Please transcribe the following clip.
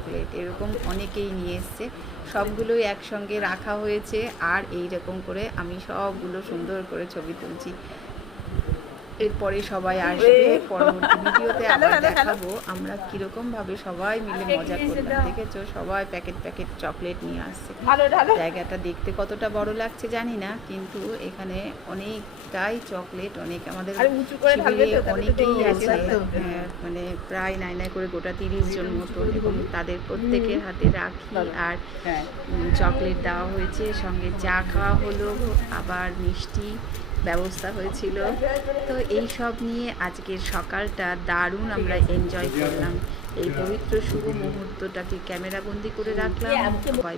Chocolate, এরকম অনেকেই নিয়ে এসছে। সবগুলোই একসঙ্গে রাখা হয়েছে আর এই রকম করে আমি সবগুলো সুন্দর করে ছবি তুলছি। এরপরে সবাই আসবে, পরবর্তী ভিডিওতে আবার দেখাবো আমরা কীরকমভাবে সবাই মিলে মজা করলাম। দেখেছো, সবাই প্যাকেট প্যাকেট চকলেট নিয়ে আসছে। জায়গাটা দেখতে কতটা বড় লাগছে জানি না, কিন্তু এখানে অনেকটাই চকলেট, অনেক আমাদের শিবিরে অনেকেই আছে, মানে প্রায় নাই নাই করে গোটা 30 জন মতো, এবং তাদের প্রত্যেকের হাতে রাখি আর চকলেট দেওয়া হয়েছে, সঙ্গে চা খাওয়া হলো, আবার মিষ্টি ব্যবস্থা হয়েছিল। তো এই সব নিয়ে আজকের সকালটা দারুণ আমরা এনজয় করলাম। এই পবিত্র শুভ মুহূর্তটাকে ক্যামেরাবন্দি করে রাখলাম। সবাই